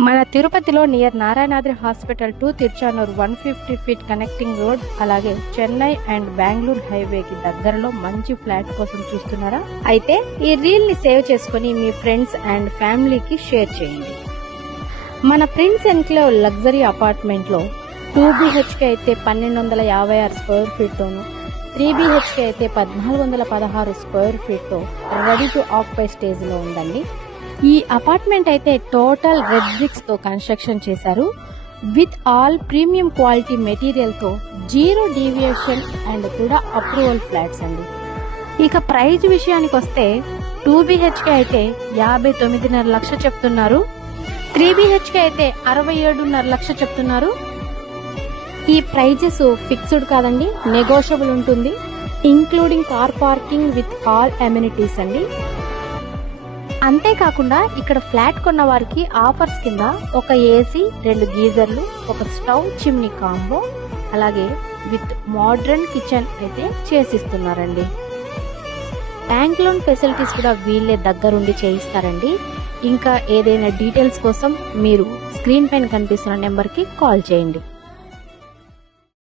మన తిరుపతిలో near Narayanadri hospital to Tiruchanur 150 feet connecting road, అలాగే చెన్నై అండ్ బెంగళూరు హైవేకి దగ్గరలో మంచి ఫ్లాట్ కోసం చూస్తున్నారా? అయితే ఈ రీల్ ని సేవ్ చేసుకుని మీ ఫ్రెండ్స్ అండ్ ఫ్యామిలీకి షేర్ చేయండి. మన ప్రిన్స్ ఎన్క్లేవ్ లగ్జరీ అపార్ట్మెంట్ లో 2 BHK అయితే 1256 స్క్వేర్ ఫీట్ తోను, 3 BHK అయితే 1416 స్క్వేర్ ఫీట్ తో రెడీ టు ఆక్యుపై స్టేజ్ లో ఉందండి. ఈ అపార్ట్మెంట్ అయితే టోటల్ రెడ్ బ్రిక్స్ తో కన్స్ట్రక్షన్ చేశారు. With all premium quality material తో 0 డీవియేషన్ అండ్ కూడా అప్రూవల్ ఫ్లాట్స్ అండి. ఇక ప్రైజ్ విషయానికి వస్తే 2 BHK అయితే 59.5 లక్షలు చెప్తున్నారు, 3 BHK అయితే 67.5 లక్షలు చెప్తున్నారు. ఈ ప్రైజెస్ ఫిక్స్డ్ కాదండి, నెగోషియబుల్ ఉంటుంది, including car parking with all amenities అండి. అంతేకాకుండా ఇక్కడ ఫ్లాట్ కొన్న వారికి ఆఫర్స్ కింద ఒక ఏసీ, 2 గీజర్లు, ఒక స్టవ్ చిమ్నీ కాంబో, అలాగే విత్ మోడ్రన్ కిచెన్ అయితే చేసిస్తున్నారండి. బ్యాంక్ లోన్ ఫెసిలిటీస్ కూడా వీళ్ళే దగ్గరుండి చేయిస్తారండి. ఇంకా ఏదైనా డీటెయిల్స్ కోసం మీరు స్క్రీన్ పైన కనిపిస్తున్న నెంబర్కి కాల్ చేయండి.